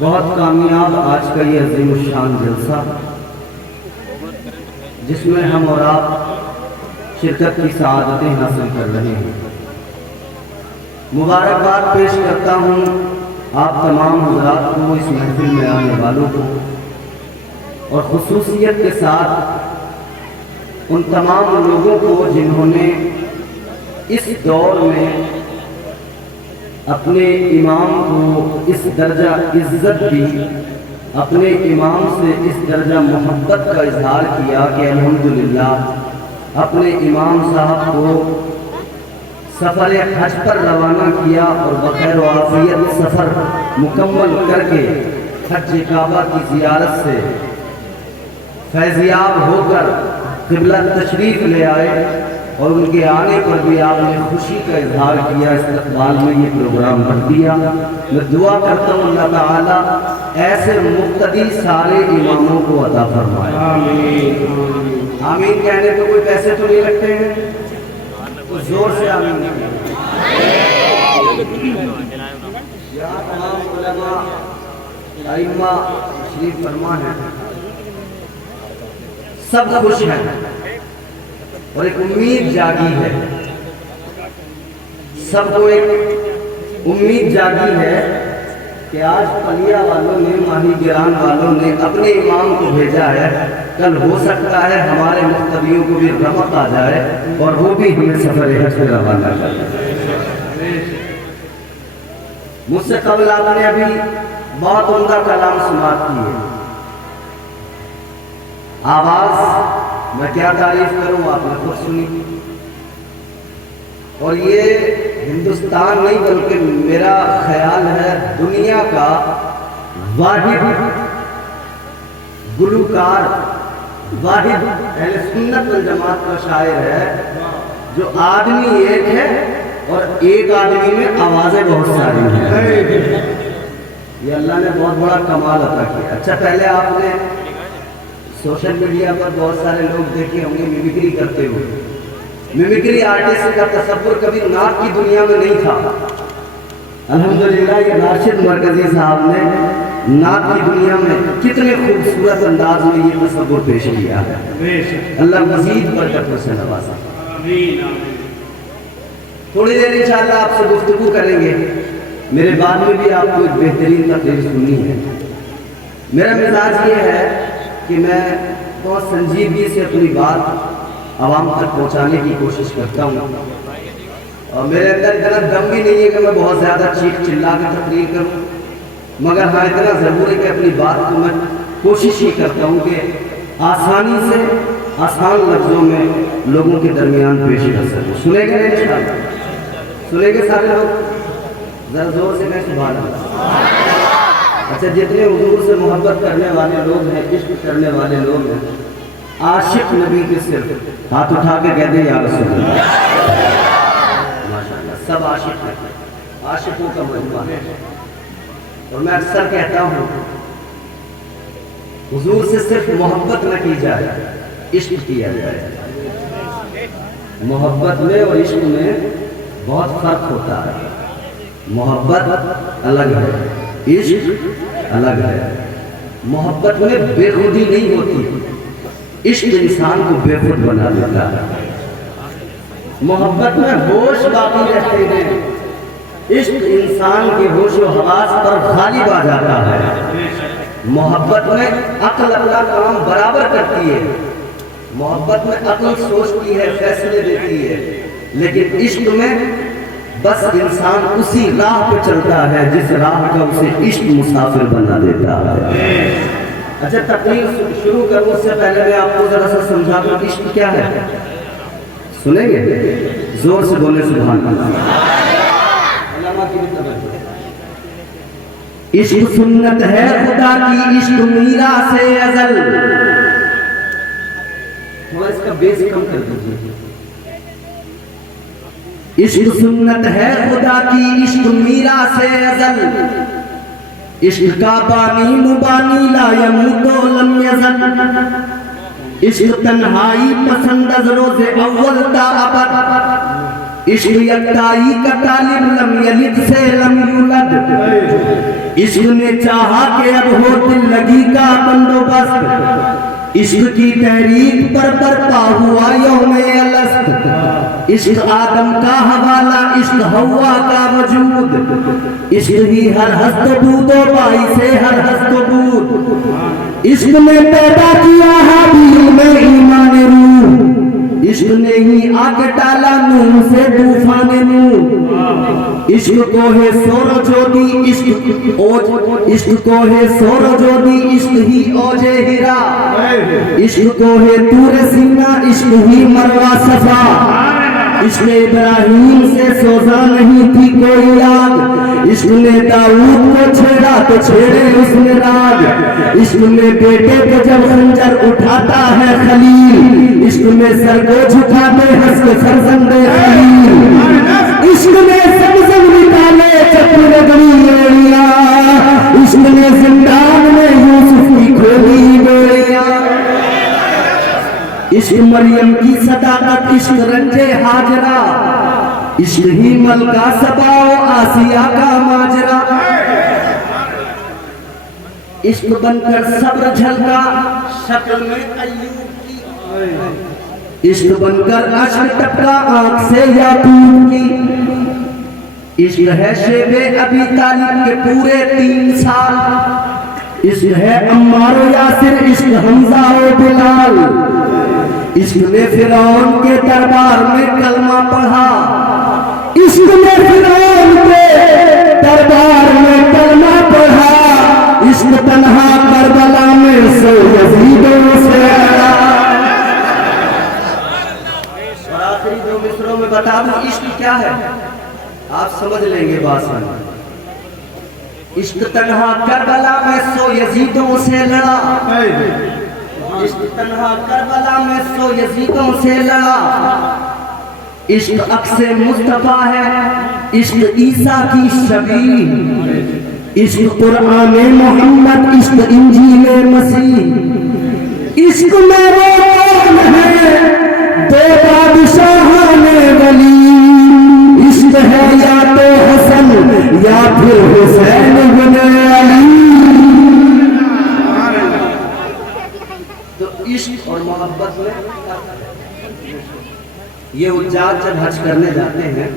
بہت کامیاب آج کا یہ عظیم الشان جلسہ، جس میں ہم اور آپ شرکت کی سعادتیں حاصل کر رہے ہیں۔ مبارکباد پیش کرتا ہوں آپ تمام حضرات کو، اس محفل میں آنے والوں کو، اور خصوصیت کے ساتھ ان تمام لوگوں کو جنہوں نے اس دور میں اپنے امام کو اس درجہ عزت دی، اپنے امام سے اس درجہ محبت کا اظہار کیا کہ الحمدللہ اپنے امام صاحب کو سفر حج پر روانہ کیا اور بخیر و عافیت سفر مکمل کر کے حج کعبہ کی زیارت سے فیضیاب ہو کر قبلہ تشریف لے آئے، اور ان کے آنے پر بھی آپ نے خوشی کا اظہار کیا، استقبال میں یہ پروگرام رکھ دیا۔ میں دعا کرتا ہوں اللہ تعالیٰ ایسے مقتدی سارے اماموں کو عطا فرمائے۔ آمین آمین کہنے پہ کوئی پیسے تو نہیں رکھتے ہیں؟ کچھ زور سے آمین یا تمام علماء ائمہ تشریف فرما ہے، سب خوش ہیں اور ایک امید جاگی ہے، سب کو ایک امید جاگی ہے کہ آج پلیا والوں نے، ماہی گیران والوں نے اپنے امام کو بھیجا ہے، کل ہو سکتا ہے ہمارے مقتدیوں کو بھی رمق آ جائے اور وہ بھی ہمیں سفر حج پہ روانہ کر دیں۔ مجھ سے قبل آپ نے ابھی بہت عمدہ کلام سماعت کی ہے، آواز میں کیا تعریف کروں، آپ نے خود سنی، اور یہ ہندوستان نہیں بلکہ میرا خیال ہے دنیا کا واحد گلوکار، واحد اہل سنت والجماعت کا شاعر ہے جو آدمی ایک ہے اور ایک آدمی میں آوازیں بہت ساری ہیں۔ یہ اللہ نے بہت بڑا کمال عطا کیا۔ اچھا، پہلے آپ نے سوشل میڈیا پر بہت سارے لوگ دیکھے ہوں گے میمیکری کرتے ہوئے۔ میمیکری آرٹسٹ کا تصور کبھی نعت کی دنیا میں نہیں تھا۔ الحمدللہ یہ راشد مرکزی صاحب نے نعت کی دنیا میں کتنے خوبصورت انداز میں یہ تصور پیش کیا ہے۔ اللہ مزید برکتوں سے نوازا۔ تھوڑی دیر انشاءاللہ آپ سے گفتگو کریں گے، میرے بعد میں بھی آپ کو ایک بہترین تقریر سننی ہے۔ میرا مزاج یہ ہے کہ میں بہت سنجیدگی سے اپنی بات عوام تک پہنچانے کی کوشش کرتا ہوں، اور میرے اندر اتنا دم بھی نہیں ہے کہ میں بہت زیادہ چیخ چلا کے تقریر کروں، مگر ہاں اتنا ضرور ہے کہ اپنی بات کو میں کوشش ہی کرتا ہوں کہ آسانی سے آسان لفظوں میں لوگوں کے درمیان پیش کر سکوں۔ سنیں گے نہیں انشاءاللہ؟ سنیں گے سارے لوگ؟ ذرا زور سے کہیں سبحان اللہ۔ اچھا، جتنے حضور سے محبت کرنے والے لوگ ہیں، عشق کرنے والے لوگ ہیں، عاشق نبی کے صرف ہاتھ اٹھا کے کہتے ہیں یا رسول اللہ۔ ماشاءاللہ سب عاشق ہیں، عاشقوں کا مجموعہ ہے۔ اور میں اکثر کہتا ہوں حضور سے صرف محبت نہ کی جائے، عشق کیا جائے۔ محبت میں اور عشق میں بہت فرق ہوتا ہے۔ محبت الگ ہے، عشق الگ ہے۔ محبت میں بے خودی نہیں ہوتی، عشق انسان کو بے خود بنا دیتا ہے۔ محبت میں ہوش باقی رہتے ہیں، عشق انسان کے ہوش و حواس پر غالب آ جاتا ہے۔ محبت میں عقل اپنا کام برابر کرتی ہے، محبت میں عقل سوچتی ہے، فیصلے دیتی ہے، لیکن عشق میں بس انسان اسی راہ پہ چلتا ہے جس راہ کا اسے عشق مسافر بنا دیتا ہے۔ اچھا، تقریر شروع کروں اس سے پہلے میں آپ کو ذرا سا سمجھا دوں عشق کیا ہے۔ سنیں گے؟ زور سے بولے سبحان اللہ۔ عشق سنت ہے خدا کی، عشق میراث ازل۔ تھوڑا اس کا بیس کم کر دیجیے۔ عشق سنت ہے خدا کی، عشق میراث ازل، عشق کا بانی مبانی لا یموت لم یزل۔ عشق تنہائی پسند از روز اول تا ابد، عشق یکتائی کا طالب لم یلد سے لم یولد، عشق نے چاہا کہ اب ہو دل لگی کا بندوبست، عشق کی تحریک پر برپا ہوا یوم الست، عشق آدم کا حوالہ عشق حوا کا وجود، عشق ہی ہر ہست بود و باعث ہر ہست بود، عشق نے پیدا کیا حابیل میں ایمان روح، عشق نے ہی آگ ڈالا نوح سے طوفان نوح، عشق کو ہے سور جو دی عشق کو ہے سور جو دی عشق ہی اوج ہرا، عشق کو ہے طور سینا عشق ہی مروہ صفا، عشق ابراہیم سے سوزا نہیں تھی کوئی آگ، عشق نے داؤد کو چھیڑا تو چھیڑے اس نے راگ، عشق میں بیٹے کو جب خنجر اٹھاتا ہے خلیل، عشق میں سر کو جھکاتے ہنس کے فرزند خلیل، عشق میں زمزم نکالے چپر گری ایڑیا، عشق نے زندان میں یوسف کی کھولی بیڑیا، عشق مریم کی صداقت عشق رنجے ہاجرہ، عشق ہی ملکہ سبا و آسیہ کا ماجرہ، عشق بن کر صبر جھلکا شکل میں ایوب کی، عشق بن کر عشق ٹپکا آنکھ سے یعقوب کی، عشق ہے شیب ابی طالب کے پورے 3 سال، عشق ہے عمار و یاسر عشق حمزہ و بلال، عشق نے فرعون کے دربار میں کلمہ پڑھا، عشق نے فرعون کے دربار میں کلمہ پڑھا، عشق تنہا کربلا میں سو یزیدوں سے لڑا۔ اور آخری 2 مصروں میں بتا دوں عشق کیا ہے، آپ سمجھ لیں گے بات میں۔ عشق تنہا کربلا میں سو یزیدوں سے لڑا، عشق تنہا کربلا میں سو یزیدوں سے لڑا، عشق عکس مصطفیٰ ہے عشق عیسیٰ کی شبیہ، عشق قرآن محمد عشق انجیل مسیح، عشق میں وہ کون ہے 2 بادشاہان ولی، عشق ہے یا تو حسن یا پھر حسین بن علی۔ تو عشق اور محبت میں یہ حجاج جب حج کرنے جاتے ہیں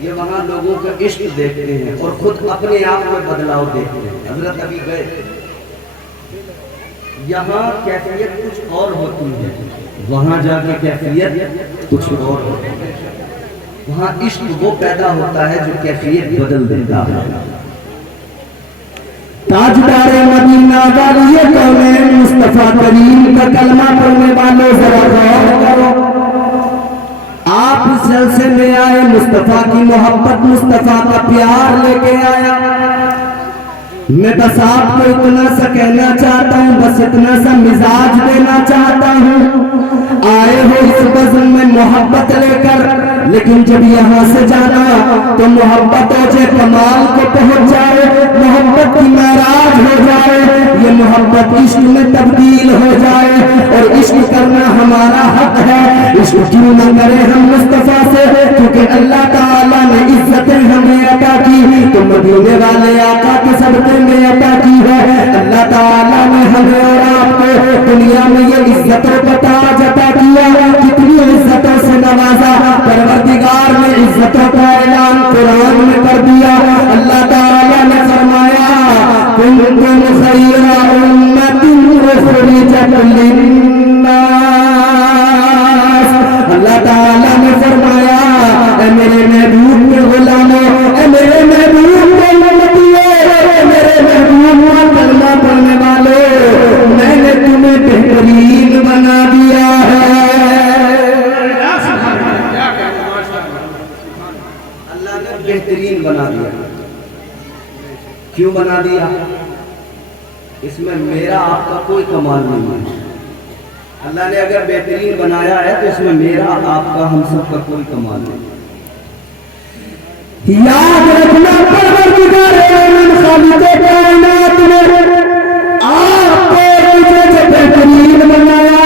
یہ وہاں لوگوں کا عشق دیکھتے ہیں اور خود اپنے آپ میں بدلاؤ دیکھتے ہیں۔ حضرت ابھی گئے، یہاں کیفیت کچھ اور ہوتی ہے، وہاں جا کے کیفیت کچھ اور ہوتی ہے، وہاں عشق وہ پیدا ہوتا ہے جو کیفیت بدل دیتا ہے۔ تاجدار مدینہ والی کونین مصطفیٰ کریم کا کلمہ پڑھنے والوں ذرا غور کرو، آپ اس جلسے میں آئے مصطفیٰ کی محبت مصطفیٰ کا پیار لے کے آیا، میں بس آپ کو اتنا سا کہنا چاہتا ہوں، بس اتنا سا مزاج دینا چاہتا ہوں، آئے ہو اس بزم میں محبت لے کر، لیکن جب یہاں سے جانا تو محبت اوجے کمال کو پہنچ جائے، محبت کی معراج ہو جائے، یہ محبت عشق میں تبدیل ہو جائے، اور عشق کرنا ہمارا حق ہے۔ عشق کیوں نہ کرے ہم مصطفیٰ سے، کیونکہ اللہ تعالیٰ نے عزتیں ہمیں عطا کی تو مدینے والے آقا کے صدقے میں عطا کی ہے۔ اللہ تعالیٰ نے ہمیں اور آپ کو دنیا میں یہ عزتوں کا تاج عطا کیا، کتنی عزتوں سے نوازا، پروردگار نے عزتوں کا اعلان قرآن میں کر دیا۔ اللہ تعالیٰ نے فرمایا کنتم خیر امۃ اخرجت للناس، اللہ تعالیٰ نے فرمایا اے میرے محبوب کے غلاموں، اے میرے محبوب کے امتیوں، اے میرے محبوب کا کلمہ پڑھنے والوں، میں نے تمہیں بہترین بنا دیا ہے۔ اللہ نے بہترین بنا دیا، کیوں بنا دیا؟ اس میں میرا آپ کا کوئی کمال نہیں ہے۔ اللہ نے اگر بہترین بنایا ہے تو اس میں میرا آپ کا ہم سب کا کوئی کمال نہیں ہے۔ یاد رکھنا پروردگار عالم خالق کائنات نے آپ کو جو بہترین بنایا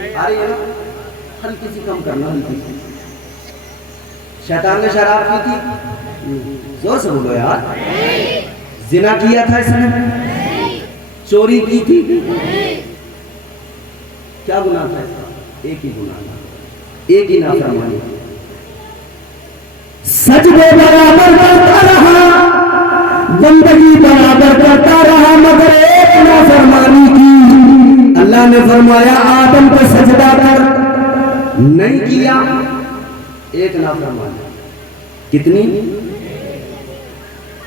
آ رہی ہے نا؟ ہلکی سی کم کرنا، ہلکی سی. شیطان نے شراب کی تھی؟ زور سے بولو یار. زنا کیا تھا اس نے؟ چوری کی تھی؟ کیا گناہ تھا اس کا؟ ایک ہی گناہ تھا، ایک ہی نافرمانی. سجدے برابر کرتا رہا، بندگی برابر کرتا رہا، مگر ایک نافرمانی کی. اللہ نے فرمایا آدم کو سجدہ کر، نہیں کیا. ایک نافرمانی. کتنی؟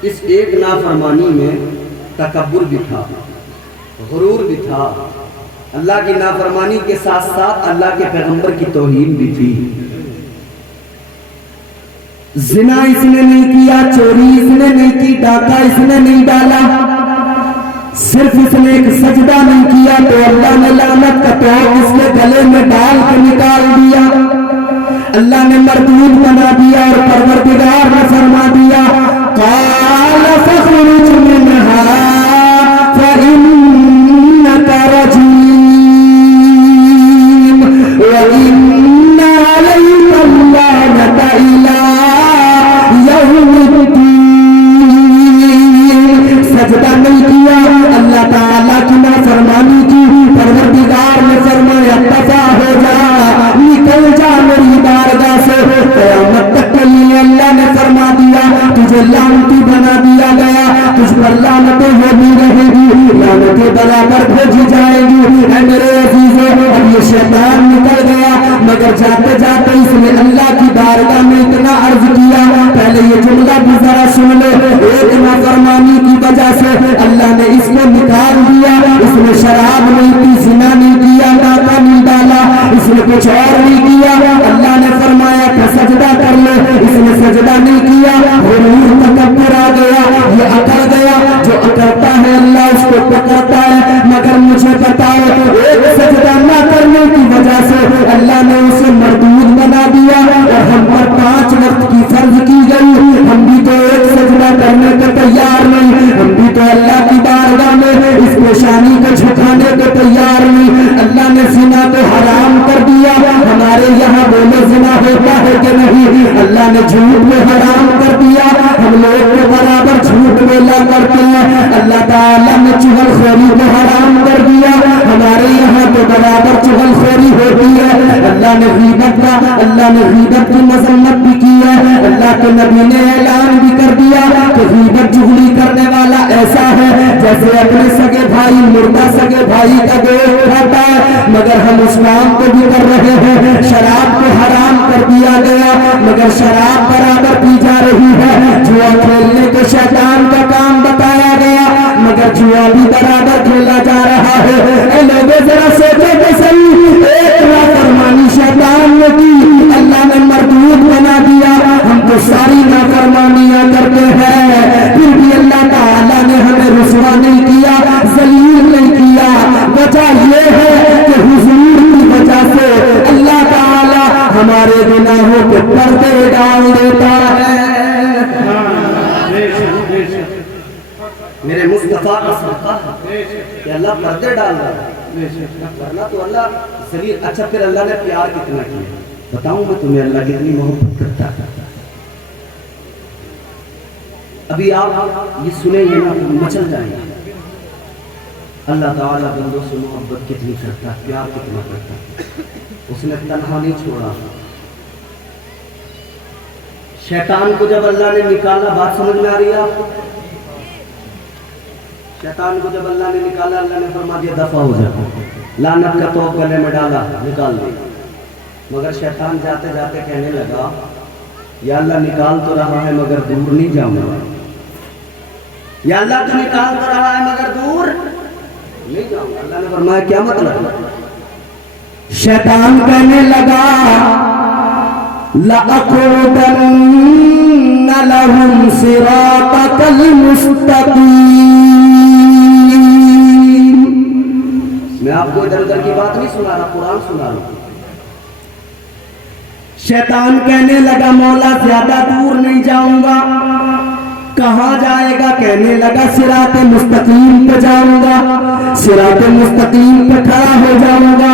اس ایک نافرمانی میں تکبر بھی تھا، غرور بھی تھا، اللہ کی نافرمانی کے ساتھ ساتھ اللہ کے پیغمبر کی توہین بھی تھی. زنا اس نے نہیں کیا، چوری اس نے نہیں کی، ڈاکہ اس نے نہیں ڈالا، صرف اس نے ایک سجدہ نہیں کیا تو اللہ نے لعنت کا توق اس کے گلے میں ڈال کے نکال دیا. اللہ نے مردود بنا دیا اور پروردگار نے فرما دیا قال فاخرج منها فإنك رجيم وإن عليك اللعنة إلى يوم الدين. سجدہ نہیں کیا، اللہ تعالیٰ کی نافرمانی کی، پروردگار نے فرمایا دفع ہو جا، نکل جا میری بارگاہ سے. قیامت تک کے لیے اللہ نے فرما دیا تجھے لعنتی بنا دیا گیا، تجھ پر لعنتیں ہوتی رہے گی، لعنتیں برابر بھیجی جائیں گی. اے میرے عزیزو، اب یہ شیطان نکل گیا، مگر جاتے جاتے اس نے اللہ کی بارگاہ میں اتنا عرض کیا. پہلے یہ جملہ بھی ذرا سن لو. ایک نافرمانی کی وجہ سے اللہ نے اس کو نکال دیا. اس نے شراب نہیں پی، زنا نہیں کیا، ڈاکہ نہیں ڈالا، اس نے کچھ اور نہیں کیا. اللہ نے فرمایا کہ سجدہ کر لے، اس نے سجدہ نہیں کیا. غرور تکبر آ گیا، یہ اکڑ گیا. جو اکڑتا ہے اللہ اس کو پکڑتا ہے. مگر مجھے بتاؤ، ایک سجدہ نہ کرنے کی وجہ سے اللہ نے اسے مردود بنا دیا اور ہم پر 5 وقت کی فرض کی گئی. ہم بھی تو ایک سجدہ کرنے کو تیار نہیں، ہم بھی تو اللہ کی بارگاہ میں اس پیشانی کو جھکانے کو تیار نہیں. اللہ نے زنا کو حرام کر دیا. ہمارے یہاں بولے زنا ہوتا ہے کہ نہیں؟ اللہ نے جھوٹ میں حرام کر دیا. ہم لوگ کے برابر جھوٹ بولا کرتے ہیں. اللہ تعالیٰ نے چغل خوری کو حرام کر دیا. ہمارے یہاں تو برابر چغل خوری ہوتی ہے. اللہ نے غیبت کی مذمت بھی کی ہے. اللہ کے نبی نے اعلان بھی کر دیا کہ غیبت چغلی کرنے والا ایسا ہے جیسے اپنے سگے بھائی مردہ سگے بھائی کا گوشت کھاتا ہے. مگر ہم اس کام کو بھی کر رہے ہیں. شراب کو حرام کر دیا گیا مگر شراب برابر پی جا رہی ہے. جوا کھیلنے کو شیطان کا کام بتایا گیا مگر جوا بھی برابر کھیلا جا رہا ہے. اے لوگوں ذرا سوچے کہ صحیح، ایک نافرمانی شیطان نے کی، اللہ نے مردود بنا دیا. ہم تو ساری نافرمانیاں کرتے ہیں، پھر بھی اللہ تعالیٰ نے ہمیں رسوا نہیں کیا، ذلیل نہیں کیا. وجہ یہ ہے کہ حضور کی وجہ سے اللہ تعالیٰ ہمارے گناہوں کے پردے ڈال دیتا ہے. میرے مصطفیٰ کا صدقہ کہ اللہ پردے ڈال رہا ہے. ورنہ تو اللہ ذلیل. اچھا پھر اللہ نے پیار کتنا کیا بتاؤں میں تمہیں، اللہ کتنی محبت کرتا ہے. ابھی آپ یہ سنیں گے نا مچل جائیں گے. اللہ تعالیٰ بندوں سے محبت کتنی کرتا ہے، پیار کتنا کرتا ہے. اس نے تنہا نہیں چھوڑا. شیطان کو جب اللہ نے نکالا، بات سمجھ میں آ رہی ہے آپ کو؟ شیطان کو جب اللہ نے نکالا، اللہ نے فرما دیا دفع ہو جا. لعنت کا توق گلے میں ڈالا، نکال دیا. مگر شیطان جاتے جاتے کہنے لگا یا اللہ نکال تو رہا ہے مگر دور نہیں جاؤں گا. یا اللہ تو نکال تو رہا ہے مگر دور نہیں جاؤں گا. اللہ نے فرمایا کیا مطلب؟ شیطان کہنے لگا لَأَقْعُدَنَّ لَهُمْ صِرَاطَكَ الْمُسْتَقِيمَ. میں آپ کو ادھر ادھر کی بات نہیں سنا رہا، قرآن سنا رہا ہوں. شیطان کہنے لگا مولا زیادہ دور نہیں جاؤں گا. کہاں جائے گا؟ کہنے لگا صراط مستقیم پہ جاؤں گا، صراط مستقیم پہ کھڑا ہو جاؤں گا.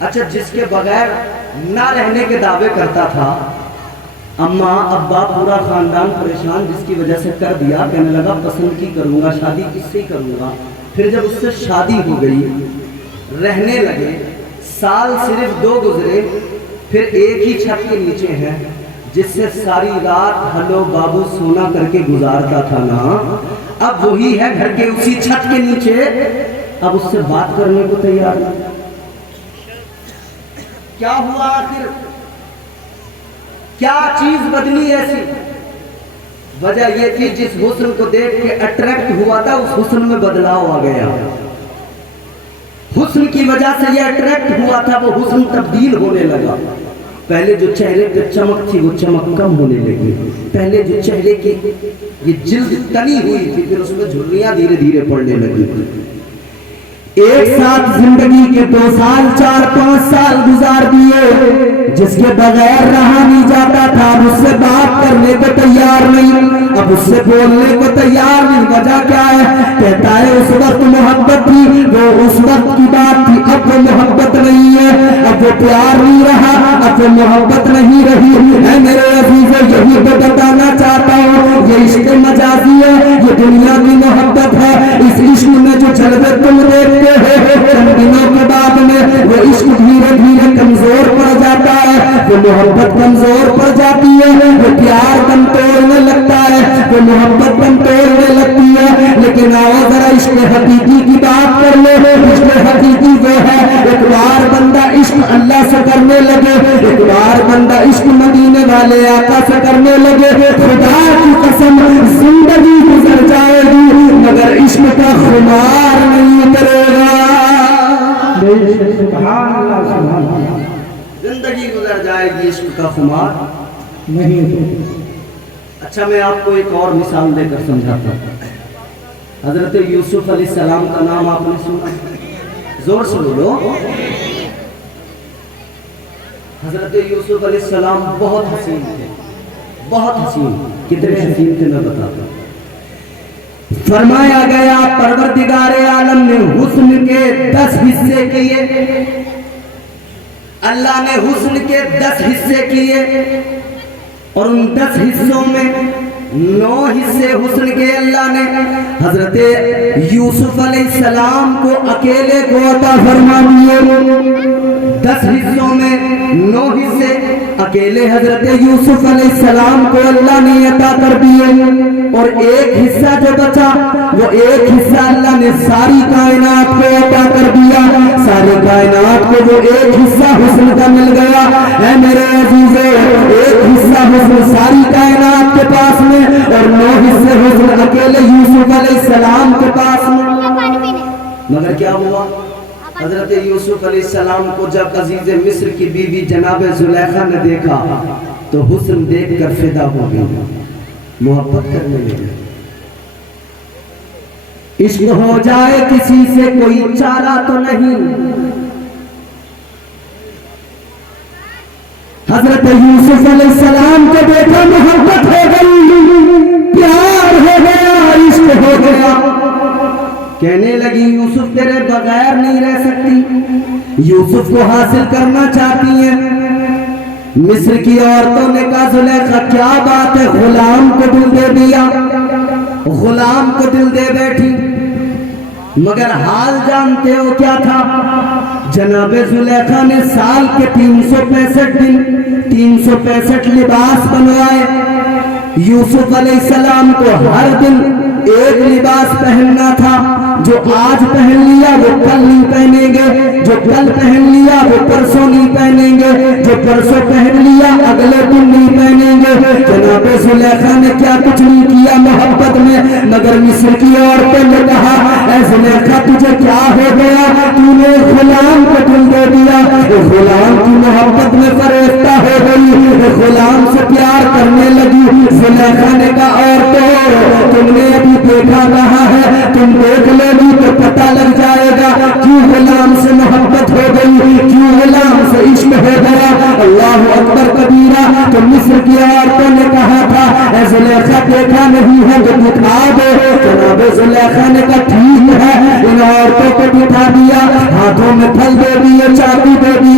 اچھا جس کے بغیر نہ رہنے کے دعوے کرتا تھا، اماں ابا پورا خاندان پریشان، جس کی وجہ سے کر دیا، کہنے لگا پسند کی کروں گا، شادی کس سے کروں گا۔ پھر جب اس سے شادی ہو گئی، رہنے لگے، سال صرف 2 گزرے، پھر ایک ہی چھت کے نیچے ہیں، جس سے ساری رات ہلو بابو سونا کر کے گزارتا تھا نا، اب وہی ہے گھر کے اسی چھت کے نیچے، اب اس سے بات کرنے کو تیار نہیں۔ کیا ہوا آخر؟ کیا چیز بدلی ایسی؟ وجہ یہ تھی جس حسن کو دیکھ کے اٹریکٹ ہوا تھا، اس حسن میں بدلاؤ آ گیا۔ حسن کی وجہ سے یہ اٹریکٹ ہوا تھا، وہ حسن تبدیل ہونے لگا۔ پہلے جو چہرے پہ چمک تھی وہ چمک کم ہونے لگی، پہلے جو چہرے کی یہ جلد تنی ہوئی تھی، پھر اس میں جھریاں دھیرے دھیرے پڑنے لگی۔ ایک ساتھ زندگی کے 2 سال 4-5 سال گزار دیے، جس کے بغیر رہا نہیں جاتا تھا، اب اس سے بات کرنے کو تیار نہیں، اب اس سے بولنے کو تیار نہیں۔ وجہ کیا ہے؟ کہتا ہے اس وقت محبت تھی، وہ اس وقت کی بات تھی، اب وہ محبت نہیں ہے، اب وہ پیار نہیں رہا، اب وہ محبت نہیں رہی۔ اے میرے عزیزو، یہی تو بتانا چاہتا ہوں، یہ عشق مجازی ہے، یہ دنیا کی محبت ہے۔ اس عشق میں جو جلوے تم دیکھتے چند دنوں کے بعد میں وہ عشق دھیرے دھیرے کمزور پڑ جاتا ہے، وہ محبت کمزور پڑ جاتی ہے، وہ پیار کم توڑنے لگتا ہے، وہ محبت کم توڑنے لگتی ہے۔ لیکن آؤ ذرا عشق حقیقی کی بات کر لو۔ عشق حقیقی وہ ہے، ایک بار بندہ عشق اللہ سے کرنے لگے، ایک بار بندہ عشق مدینے والے آقا سے کرنے لگے، خدا کی قسم زندگی گزر جائے گی مگر عشق کا خمار نہیں کرے گا۔ زندگی گزر جائے گی، عشق کا خمار نہیں۔ اچھا میں آپ کو ایک اور مثال دے کر سمجھاتا ہوں۔ حضرت یوسف علیہ السلام کا نام آپ نے سنا؟ زور سے بولو۔ حضرت یوسف علیہ السلام بہت حسین تھے، بہت حسین۔ کتنے حسین تھے میں بتاتا ہوں۔ فرمایا گیا پروردگار عالم نے حسن کے 10 حصے کیے، اللہ نے حسن کے 10 حصے کیے، اور ان 10 حصوں میں 9 حصے حسن کے اللہ نے حضرت یوسف علیہ السلام کو اکیلے کو عطا فرما دیے۔ 10 حصوں میں 9 حصے اکیلے حضرت یوسف علیہ السلام کو اللہ نے عطا کر دیے، اور ایک حصہ جو بچا وہ ایک حصہ اللہ نے ساری کائنات کو عطا کر دیا۔ ساری کائنات کو وہ ایک حصہ حسن کا مل گیا۔ اے میرے عزیزو، ایک حصہ حسن ساری کائنات کے پاس میں، اور 9 حصے حسن اکیلے یوسف علیہ السلام کے پاس میں۔ مگر کیا ہوا؟ حضرت یوسف علیہ السلام کو جب عزیز مصر کی بیوی جناب زلیخا نے دیکھا تو حسن دیکھ کر فدا ہو گئی، محبت کرنے لگے۔ عشق ہو جائے کسی سے کوئی چارہ تو نہیں، حضرت یوسف علیہ السلام کو دیکھا، محبت ہو گئی، پیار ہو گیا، عشق ہو گیا۔ کہنے لگی یوسف تیرے بغیر نہیں رہ سکتی، یوسف کو حاصل کرنا چاہتی ہیں۔ مصر کی عورتوں نے کہا زلیخا کیا بات ہے، غلام کو دل دے دیا، غلام کو دل دے بیٹھی۔ مگر حال جانتے ہو کیا تھا؟ جناب زلیخا نے سال کے 365 دن 365 لباس بنوائے۔ یوسف علیہ السلام کو ہر دن ایک لباس پہننا تھا، جو آج پہن لیا وہ کل نہیں پہنیں گے، جو کل پہن لیا وہ پرسوں نہیں پہنیں گے، جو پرسوں پہن لیا اگلے دن نہیں پہنیں گے۔ جناب زلیخا نے کیا کچھ نہیں کیا محبت میں، مگر مصر کی عورتوں نے کہا اے زلیخا تجھے کیا ہو گیا، تو نے غلام کو دل دے دیا، غلام کی محبت میں فریفتہ ہو گئی، غلام سے پیار کرنے لگی۔ زلیخا نے کہا عورتوں تم نے ابھی دیکھا کہاں ہے، تم دیکھ لے گی تو پتہ لگ جائے گا کیوں غلام سے محبت ہو گئی، کیوں غلام سے عشق ہو گیا۔ اللہ اکبر کبیرہ۔ تو مصر کی عورتوں نے کہا تھا اے زلیخا دیکھا نہیں ہے تو دکھا دو۔ جناب زلیخا نے کہا ٹھیک ہے، ان عورتوں کو دکھا دیا، ہاتھوں میں پھل دے دیے، چاقو دے دیا،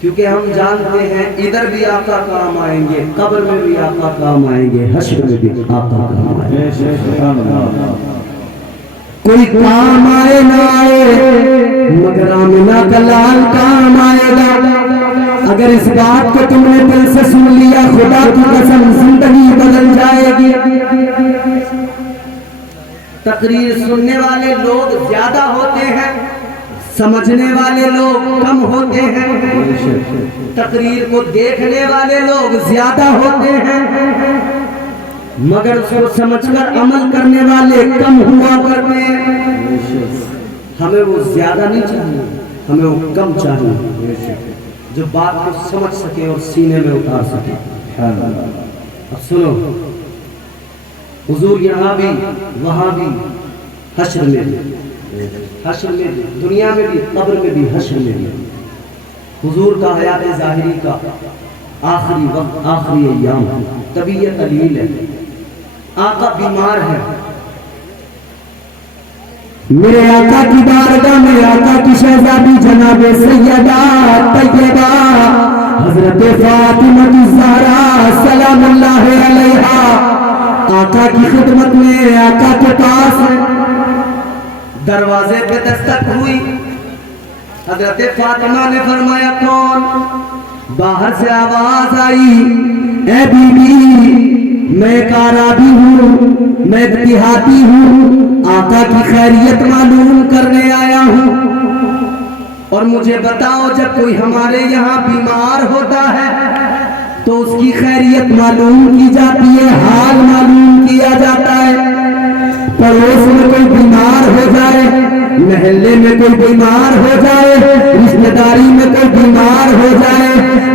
کیونکہ ہم جانتے ہیں ادھر بھی آقا کام آئیں گے، قبر میں بھی آقا کام آئیں گے، حشر میں بھی آقا کام آئیں گے۔ کوئی کام آئے نہ آئے مگر آمنہ کا لال کام آئے گا۔ اگر اس بات کو تم نے دل سے سن لیا، خدا کی قسم زندگی بدل جائے گی۔ تقریر سننے والے لوگ زیادہ ہوتے ہیں، سمجھنے والے لوگ کم ہوتے ہیں۔ تقریر کو دیکھنے والے لوگ زیادہ ہوتے ہیں، مگر اس کو سمجھ کر عمل کرنے والے کم ہوا کرتے ہیں۔ ہمیں وہ زیادہ نہیں چاہیے، ہمیں وہ کم چاہیے، جو بات کو سمجھ سکے اور سینے میں اتار سکے۔ اب سنو، حضور یہاں بھی وہاں بھی، حشر میں بھی، حشر میں بھی، دنیا میں بھی، قبر میں بھی، حشر میں بھی، حضور کا حیات ظاہری کا آخری وقت، آخری ایام، طبیعت علیل ہے، آقا بیمار ہے۔ میرے آقا کی بارگاہ میں آقا کی شہزادی جناب سیدہ طیبہ حضرت فاطمہ الزہرا سلام اللہ علیہا آقا کی خدمت میں آقا کے پاس دروازے پہ دستک ہوئی، حضرت فاطمہ نے فرمایا کون؟ باہر سے آواز آئی، اے بی بی میں ایک عربی ہوں، میں ایک دیہاتی ہوں، آقا کی خیریت معلوم کرنے آیا ہوں، اور مجھے بتاؤ جب کوئی ہمارے یہاں بیمار ہوتا ہے تو اس کی خیریت معلوم کی جاتی ہے، حال معلوم کیا جاتا ہے۔ پڑوس میں کوئی بیمار ہو جائے، محلے میں کوئی بیمار ہو جائے، رشتہ داری میں کوئی بیمار ہو جائے،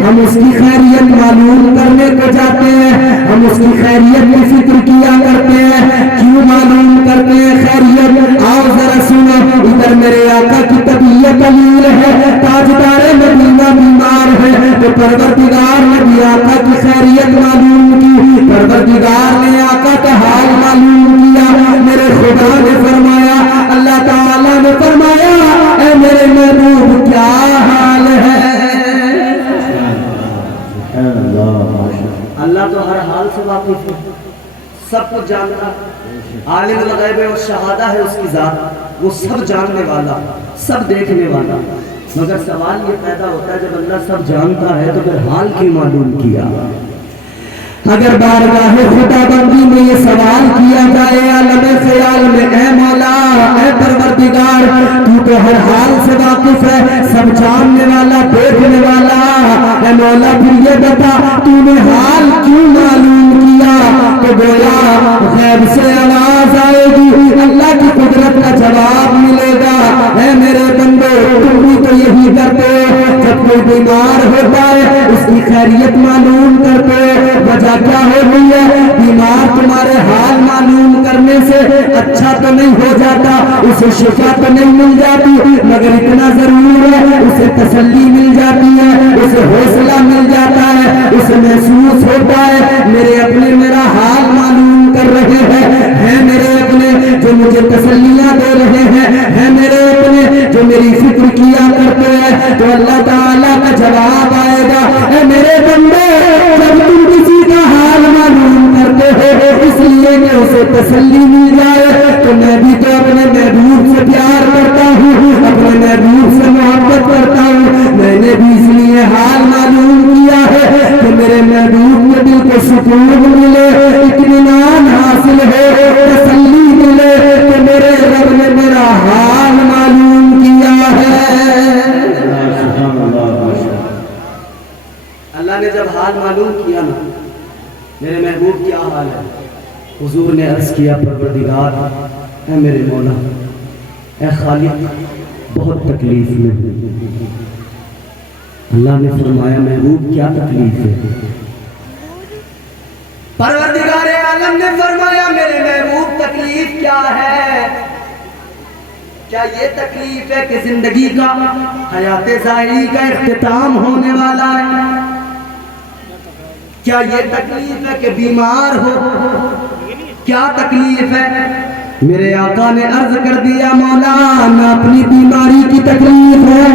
ہم اس کی خیریت معلوم کرنے کو جاتے ہیں، ہم اس کی خیریت کی فکر کیا کرتے ہیں۔ کیوں معلوم کرتے ہیں خیریت؟ آؤ ذرا سنو، ادھر میرے آقا کی طبیعت علیل ہے، تاجدار مدینہ بیمار ہے، تو پروردگار نے بھی آقا کی خیریت معلوم کی، پروردگار نے آقا کا حال معلوم کیا۔ میرے خدا نے فرمایا، اللہ تعالیٰ نے فرمایا، اے میرے محبوب کیا حال ہے؟ اللہ تو ہر حال سے واقف ہے، سب کچھ جانتا ہے، عالم الغیب و شہادہ ہے اس کی ذات، وہ سب جاننے والا، سب دیکھنے والا۔ مگر سوال یہ پیدا ہوتا ہے جب اللہ سب جانتا ہے تو پھر حال کیوں معلوم کیا؟ اگر بارگاہ خدا بندی میں یہ سوال کیا جائے عالم خیال میں، اے مولا اے پروردگار تو تو ہر حال سے واقف ہے، سب جاننے والا، دیکھنے والا، اے مولا پھر یہ بتا تو نے حال کیوں معلوم کیا؟ تو گویا غیب سے آواز آئے گی، اللہ کی قدرت کا جواب ملے گا، اے میرے بندے تم بھی تو یہی کرتے، جب کوئی بیمار ہوتا ہے اس کی خیریت معلوم کرتے، وجہ کیا ہو گئی ہے؟ بیمار تمہارے حال معلوم کرنے سے اچھا تو نہیں ہو جاتا، اسے شفا تو نہیں مل جاتی، مگر اتنا ضرور ہے اسے تسلی مل جاتی ہے، اسے حوصلہ مل جاتا ہے، اسے محسوس ہوتا ہے میرے اپنے میرا حال معلوم کر رہے ہیں میرے اپنے جو مجھے تسلیاں دے رہے ہیں میرے اپنے جو میری فکر کیا کرتے ہیں، تو اللہ تعالیٰ کا جواب آئے گا، اے میرے بندے جب تم کسی کا حال معلوم کرتے ہو اس لیے کہ اسے تسلی مل جائے، تو میں بھی تو اپنے محبوب سے پیار کرتا ہوں، اپنے محبوب سے محبت کرتا ہوں، میں نے بھی اس لیے حال معلوم کیا ہے کہ میرے محبوب کے دل کو سکون ملے، اطمینان حاصل ہو، تسلی ملے کہ میرے رب نے میرا حال معلوم کیا ہے۔ اللہ نے جب حال معلوم کیا نا میرے محبوب کیا حال ہے، حضور نے عرض کیا پروردگار اے میرے مولا اے خالق بہت تکلیف میں ہوں۔ اللہ نے فرمایا محبوب کیا تکلیف ہے؟ پروردگار عالم نے فرمایا میرے محبوب تکلیف کیا ہے؟ کیا یہ تکلیف ہے کہ زندگی کا حیات ظاہری کا اختتام ہونے والا ہے؟ کیا یہ تکلیف ہے کہ بیمار ہو؟ کیا تکلیف ہے؟ میرے آقا نے عرض کر دیا مولا نہ اپنی بیماری کی تکلیف ہے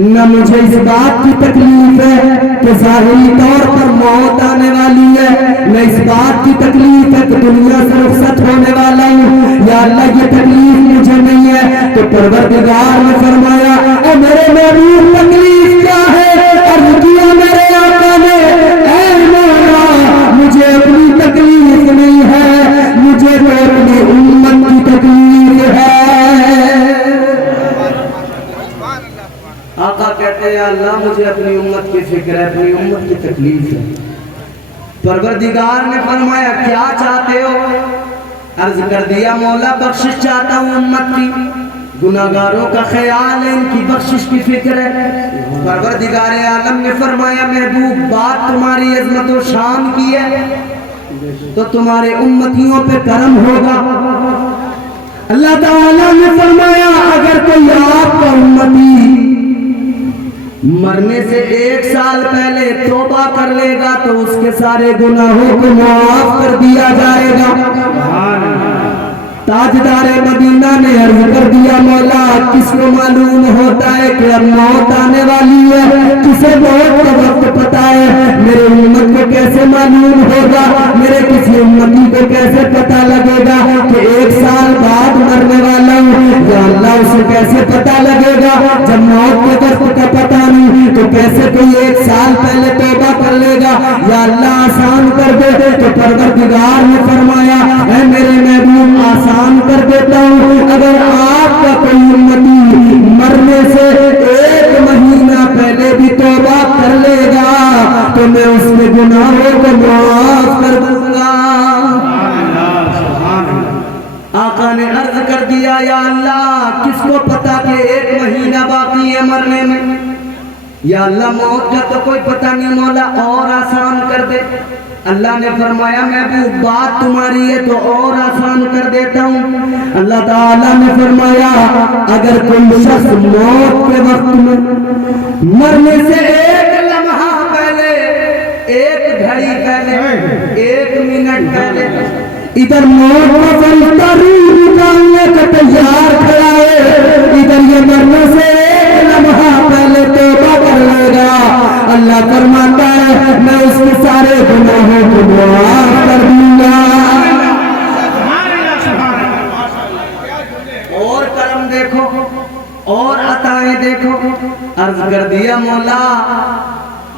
نہ مجھے اس بات کی تکلیف ہے کہ ظاہری طور پر موت آنے والی ہے، نہ اس بات کی تکلیف ہے کہ دنیا سے رخصت ہونے والا ہوں، یا اللہ یہ تکلیف مجھے نہیں ہے۔ تو پروردگار نے فرمایا اے میرے محبوب تکلیف کیا ہے؟ عرض کیا میرے آقا نے اے مولا مجھے اپنی تکلیف نہیں ہے، مجھے تو اپنی امت کی تکلیف ہے۔ آقا کہتے ہیں اللہ مجھے اپنی امت کی فکر ہے، اپنی امت کی تکلیف ہے۔ پروردگار نے فرمایا کیا چاہتے ہو؟ عرض کر دیا مولا بخشش چاہتا ہوں امت کی، گناہگاروں کا خیال ہے، ان کی بخشش کی فکر ہے۔ پروردگار عالم نے فرمایا محبوب بات تمہاری عظمت و شان کی ہے تو تمہارے امتیوں پہ کرم ہوگا۔ اللہ تعالیٰ نے فرمایا اگر کوئی آپ کا امتی مرنے سے 1 سال پہلے توبہ کر لے گا تو اس کے سارے گناہوں کو معاف کر دیا جائے گا۔ تاجدار مدینہ نے عرض کر دیا مولا کس کو معلوم ہوتا ہے کہ اب موت آنے والی ہے؟ کسے موت کا وقت پتا ہے؟ میرے امت کو کیسے معلوم ہوگا؟ میرے کسی امتی کو کیسے پتا لگے گا کہ 1 سال بعد مرنے والا ہوں؟ یا اللہ اسے کیسے پتا لگے گا جب موت کے وقت کا پتا نہیں؟ تو کیسے کوئی 1 سال پہلے توبہ کر لے گا؟ یا اللہ آسان کر دے۔ تو پروردگار نے فرمایا اے میرے محبوب آسان کر دیتا ہوں، اگر آپ کا کوئی امتی مرنے سے 1 مہینہ پہلے بھی توبہ کر لے گا تو میں اس کے گناہوں کو معاف کر دوں گا۔ آقا نے عرض کر دیا یا اللہ کس کو پتا کہ 1 مہینہ باقی ہے مرنے میں؟ یا اللہ موت کا تو کوئی پتہ نہیں مولا اور آسان کر دے۔ اللہ نے فرمایا محبوب بات تمہاری ہے تو اور آسان کر دیتا ہوں۔ اللہ تعالیٰ نے فرمایا اگر کوئی شخص موت کے وقت میں مرنے سے 1 لمحہ پہلے، 1 گھڑی پہلے، 1 منٹ پہلے ادھر موت کا فرشتہ روح نکالنے کا تیار کھڑا ہے، ادھر یہ مرنے سے 1 لمحہ پہلے توبہ کر لے گا، اللہ فرماتا ہے میں اس کے سارے گناہوں کو معاف کر دوں گا۔ اور کرم دیکھو اور عطائیں دیکھو۔ عرض کر دیا مولا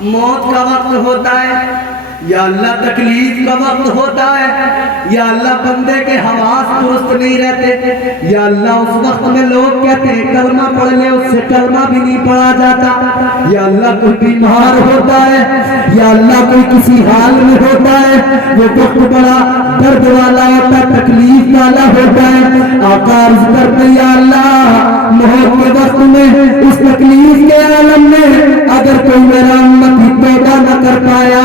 موت کا وقت ہوتا ہے یا اللہ تکلیف کا وقت ہوتا ہے، یا اللہ بندے کے حواس درست نہیں رہتے، یا اللہ اس وقت میں لوگ کہتے ہیں کلمہ پڑھ لے اس سے کلمہ بھی نہیں پڑھا جاتا، یا اللہ کوئی بیمار ہوتا ہے، یا اللہ کوئی کسی حال میں ہوتا ہے، وہ وقت بڑا درد والا ہوتا ہے، تکلیف والا ہوتا ہے۔ آقا عرض کرتے یا اللہ موت کے وقت میں اس تکلیف کے عالم میں اگر کوئی میرا امتی توبہ نہ کر پایا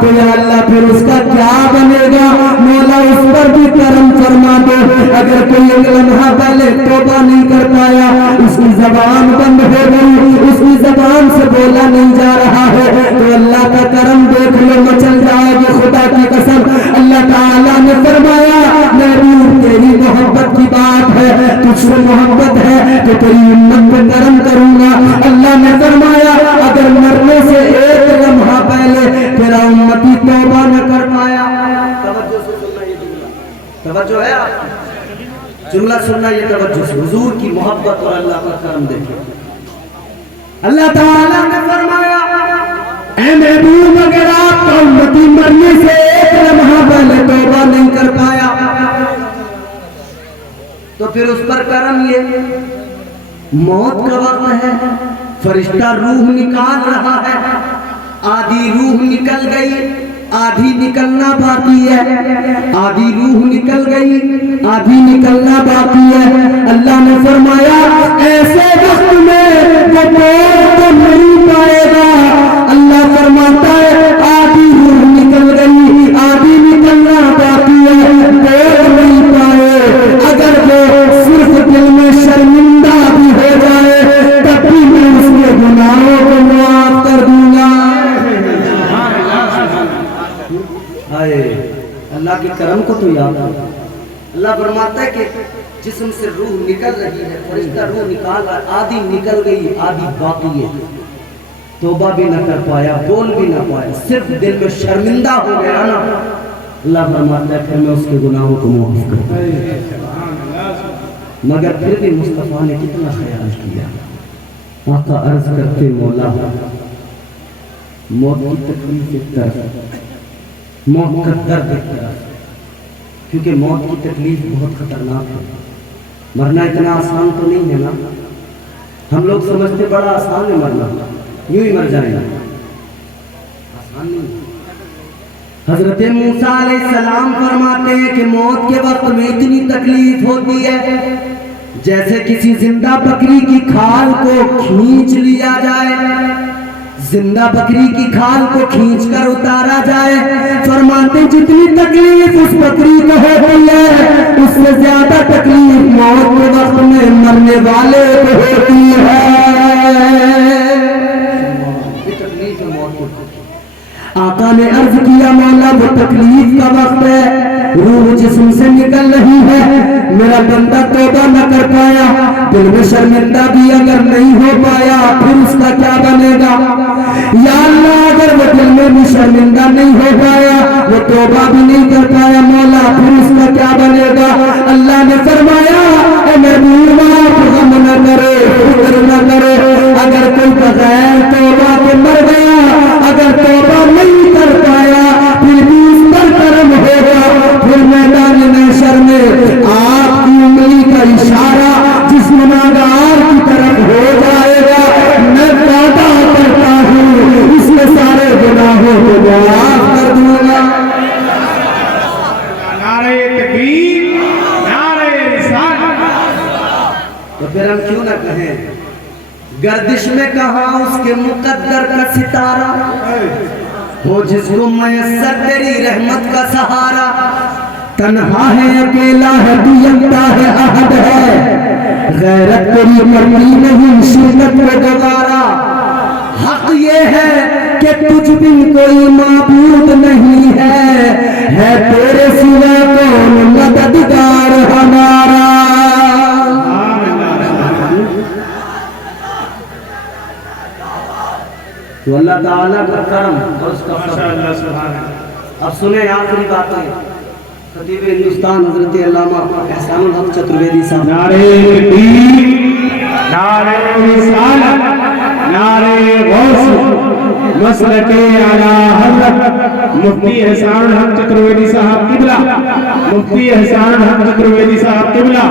تو یا اللہ پھر اس کا کیا بنے گا؟ مولا اس پر بھی کرم فرما دو۔ اگر کوئی 1 لمحہ پہلے توبہ نہیں کر پایا، اس کی زبان بند ہو گئی، اس کی زبان سے بولا نہیں جا رہا ہے، تو اللہ کا کرم دیکھ لو مچل جائے گی خدا کی قسم۔ اللہ تعالیٰ نے فرمایا محبوب تیری محبت کی بات ہے، تجھ سے محبت ہے تو تیری امت پہ کرم کروں گا۔ اللہ نے فرمایا اگر مرنے سے 1 لمحہ پہلے تیرا امتی توبہ نہ کر پایا، توجہ سے سننا یہ جملہ، توجہ ہے آپ جملہ سننا یہ توجہ سے، حضور کی محبت اور اللہ کا کرم دیکھیں۔ اللہ تعالیٰ نے فرمایا اے محبوب اگر آپ کا امتی مرنے سے 1 لمحہ پہلے توبہ نہیں کر پایا تو پھر اس پر کرم یہ موت کا وقت ہے، فرشتہ روح نکال رہا ہے، آدھی روح نکل گئی، آدھی نکلنا باقی ہے، آدھی روح نکل گئی، آدھی نکلنا باقی ہے۔ اللہ نے فرمایا ایسے وقت میں وہ موت کو نہیں پائے گا۔ اللہ فرماتا ہے آدھی روح نکل گئی، آدھی نکلنا باقی ہے، موت نہیں پائے۔ اگر وہ صرف دل میں شرمندہ بھی ہو جائے تب بھی میں اس کے گناہوں کو معاف کر دوں گا۔ اللہ کے کرم کو تو یاد کرو، اللہ فرماتا ہے کہ جسم سے روح نکل رہی ہے، فرشتہ روح نکال رہا ہے، آدھی نکل گئی آدھی باقی ہے، توبہ بھی نہ کر پایا، بول بھی نہ پایا، صرف دل میں شرمندہ ہو گیا نا، اللہ فرماتا ہے پھر میں اس کے گناہوں کو معاف کرتا ہوں۔ مگر پھر بھی مصطفیٰ نے کتنا خیال کیا، آقا عرض کرتے مولا موت کی تکلیف ایک طرف، موت کا درد ایک طرف، کیونکہ موت کی تکلیف بہت خطرناک ہے، مرنا اتنا آسان تو نہیں ہے نا، ہم لوگ سمجھتے بڑا آسان ہے مرنا، یوں ہی مر جائیں گے، آسان نہیں ہے۔ حضرت موسیٰ علیہ السلام فرماتے ہیں کہ موت کے وقت میں اتنی تکلیف ہوتی ہے جیسے کسی زندہ بکری کی کھال کو کھینچ لیا جائے، زندہ بکری کی کھال کو کھینچ کر اتارا جائے، فرماتے جتنی تکلیف اس بکری کو ہوتی ہے اس سے زیادہ تکلیف موت کے وقت میں مرنے والے کو ہوتی ہے۔ آقا نے عرض کیا مولا وہ تکلیف کا وقت ہے، روح جسم سے نکل رہی ہے، میرا بندہ توبہ نہ کر پایا، دل میں شرمندہ بھی اگر نہیں ہو پایا پھر اس کا کیا بنے گا؟ یا اللہ اگر وہ دل میں بھی شرمندہ نہیں ہو پایا، وہ توبہ بھی نہیں کر پایا مولا پھر اس کا کیا بنے گا؟ اللہ نے فرمایا اے محبوب آپ غم نہ کرے، فکر نہ کرے، اگر کوئی بغیر توبہ کے مر گیا، اگر توبہ نہیں کر پایا پھر بھی اس پر کرم ہوگا، پھر میدان محشر میں آپ کی انگلی کا اشارہ جس گناہگار کی طرف ہو جائے گا، میں وعدہ کرتا ہوں اس کے سارے گناہوں کو معاف کر دوں گا۔ نعرہ تکبیر، نعرہ رسالت۔ تو پھر ہم کیوں نہ کہیں گردش میں کہاں اس کے مقدر کا ستارہ ہو جس کو میسر تیری رحمت کا سہارا، تنہا ہے اکیلا ہے تو یکتا ہے احد ہے، غیرت تیری مرضی نہیں شرکت میں گوارا، حق یہ ہے کہ تجھ بھی کوئی معبود نہیں ہے تیرے سوا کون مددگار ہمارا۔ تو اللہ تعالیٰ کا کرم اور اس کا فضل۔ اب سنیں آخری باتیں خطیب ہندوستان حضرت علامہ احسان الحق چترویدی صاحب۔ نعرہ تکبیر، نعرہ رسالت، نعرہ غوث، مسلک اعلی حضرت مفتی احسان الحق چترویدی صاحب قبلہ، مفتی احسان الحق چترویدی صاحب قبلہ۔